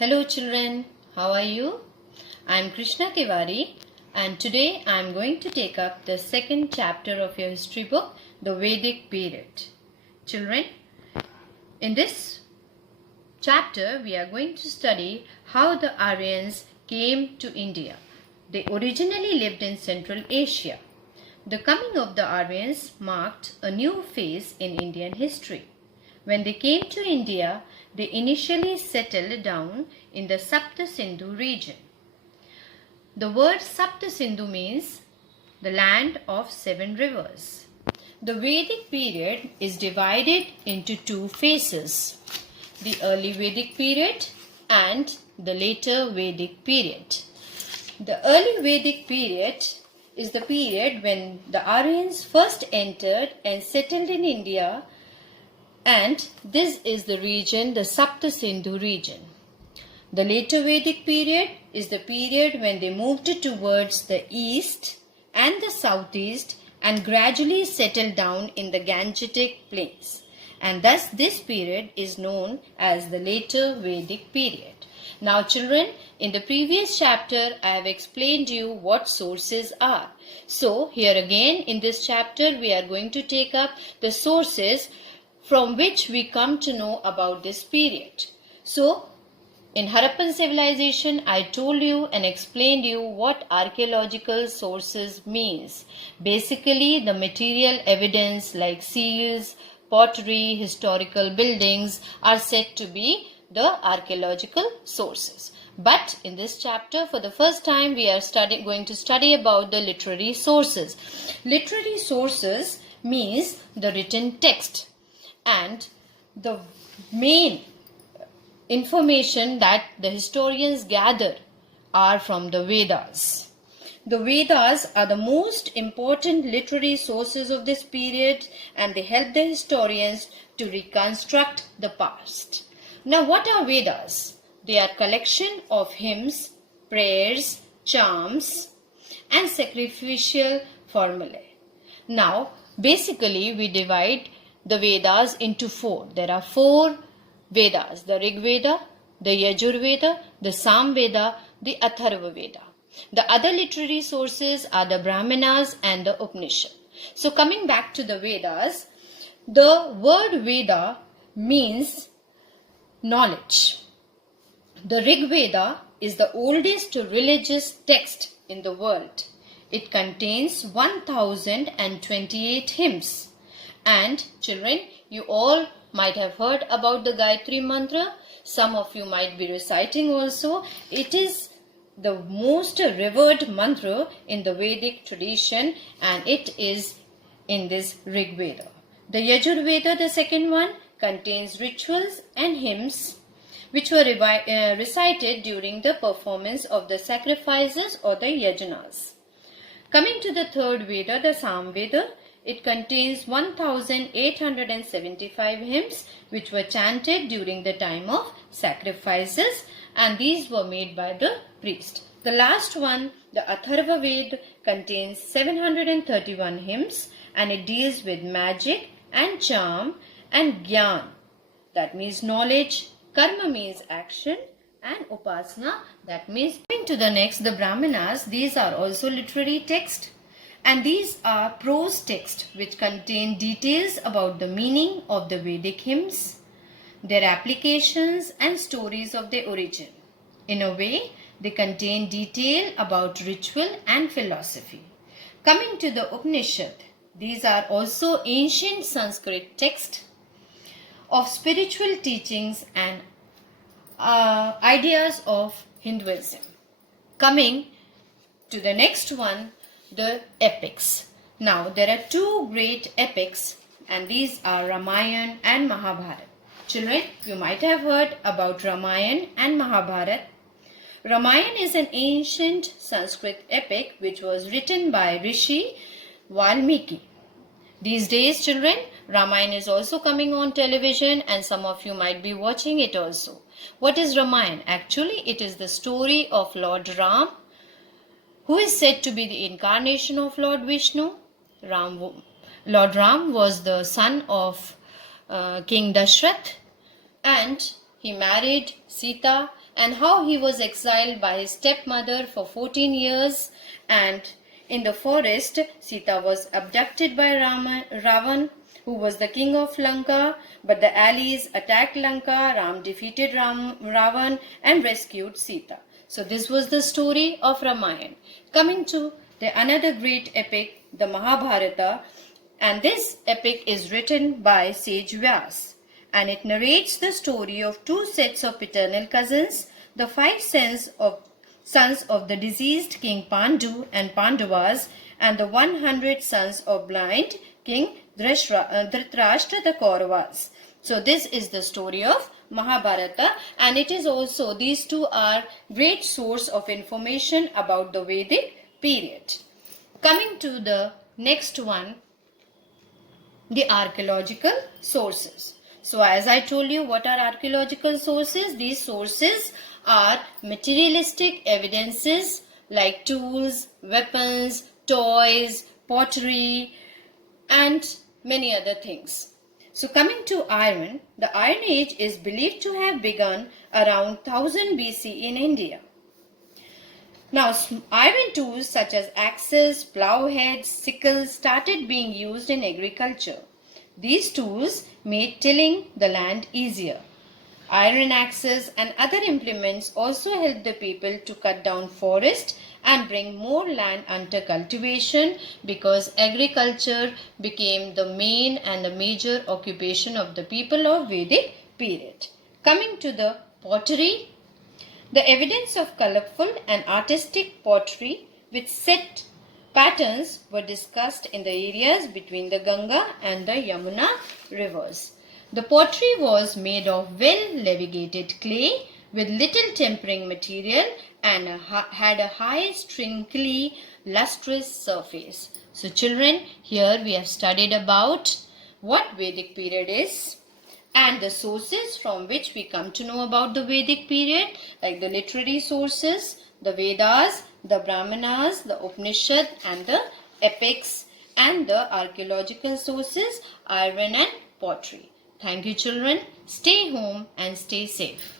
Hello children, how are you? I am Krishna Tiwari and today I am going to take up the second chapter of your history book, the Vedic period. Children, in this chapter we are going to study how the Aryans came to India. They originally lived in Central Asia. The coming of the Aryans marked a new phase in Indian history. When they came to India, they initially settled down in the Sapta Sindhu region. The word Sapta Sindhu means the land of 7 rivers. The Vedic period is divided into 2 phases, the early Vedic period and the later Vedic period. The early Vedic period is the period when the Aryans first entered and settled in India, and this is the region, the Sapta Sindhu region. The later Vedic period is the period when they moved towards the east and the southeast and gradually settled in in the Gangetic plains. And thus this period is known as the later Vedic period. Now children, in the previous chapter I have explained you what sources are. So here again in this chapter we are going to take up the sources from which we come to know about this period. So, in Harappan civilization, I told you and explained you what archaeological sources means. Basically, the material evidence like seals, pottery, historical buildings are said to be the archaeological sources. But in this chapter, for the first time, we are going to study about the literary sources. Literary sources means the written text. And the main information that the historians gather are from the Vedas. The Vedas are the most important literary sources of this period and they help the historians to reconstruct the past. Now what are Vedas? They are collection of hymns, prayers, charms and sacrificial formulae. Now basically we divide the Vedas into 4. There are 4 Vedas, the Rig Veda, the Yajur Veda, the Sam Veda, the Atharva Veda. The other literary sources are the Brahmanas and the Upanishad. So coming back to the Vedas, the word Veda means knowledge. The Rig Veda is the oldest religious text in the world. It contains 1028 hymns. And children, you all might have heard about the Gayatri Mantra. Some of you might be reciting also. It is the most revered mantra in the Vedic tradition and it is in this Rig Veda. The Yajur Veda, the second one, contains rituals and hymns which were recited during the performance of the sacrifices or the yajnas. Coming to the third Veda, the Sam Veda, it contains 1875 hymns which were chanted during the time of sacrifices and these were made by the priest. The last one, the Atharva Veda, contains 731 hymns and it deals with magic and charm and Gyan, that means knowledge, Karma means action and Upasana, that means. Coming to the next, the Brahmanas, these are also literary texts. And these are prose texts which contain details about the meaning of the Vedic hymns, their applications and stories of their origin. In a way, they contain detail about ritual and philosophy. Coming to the Upanishad, these are also ancient Sanskrit texts of spiritual teachings and ideas of Hinduism. Coming to the next one, the epics. Now there are 2 great epics and these are Ramayana and Mahabharata. Children, you might have heard about Ramayana and Mahabharata. Ramayana is an ancient Sanskrit epic which was written by Rishi Valmiki. These days children, Ramayana is also coming on television and some of you might be watching it also. What is Ramayana? Actually it is the story of Lord Ram, who is said to be the incarnation of Lord Vishnu. Lord Ram was the son of King Dashrath and he married Sita and how he was exiled by his stepmother for 14 years, and in the forest Sita was abducted by Ravan, who was the king of Lanka, but the allies attacked Lanka. Ram defeated Ravan and rescued Sita. So this was the story of Ramayana. Coming to the another great epic, the Mahabharata, and this epic is written by sage Vyas, and it narrates the story of two sets of paternal cousins, the five sons of the deceased king Pandu and Pandavas, and the 100 sons of blind king Dhritarashtra the Kauravas. So this is the story of Mahabharata, and it is also, these two are great source of information about the Vedic period. Coming to the next one, the archaeological sources. So as I told you, what are archaeological sources? These sources are materialistic evidences like tools, weapons, toys, pottery, and many other things. So coming to iron, the Iron Age is believed to have begun around 1000 BC in India. Now, iron tools such as axes, plowheads, sickles started being used in agriculture. These tools made tilling the land easier. Iron axes and other implements also helped the people to cut down forest and bring more land under cultivation, because agriculture became the main and the major occupation of the people of Vedic period. Coming to the pottery, the evidence of colorful and artistic pottery with set patterns were discussed in the areas between the Ganga and the Yamuna rivers. The pottery was made of well-levigated clay with little tempering material and had a high, strangely lustrous surface. So children, here we have studied about what Vedic period is and the sources from which we come to know about the Vedic period, like the literary sources, the Vedas, the Brahmanas, the Upanishad and the epics, and the archaeological sources, iron and pottery. Thank you children. Stay home and stay safe.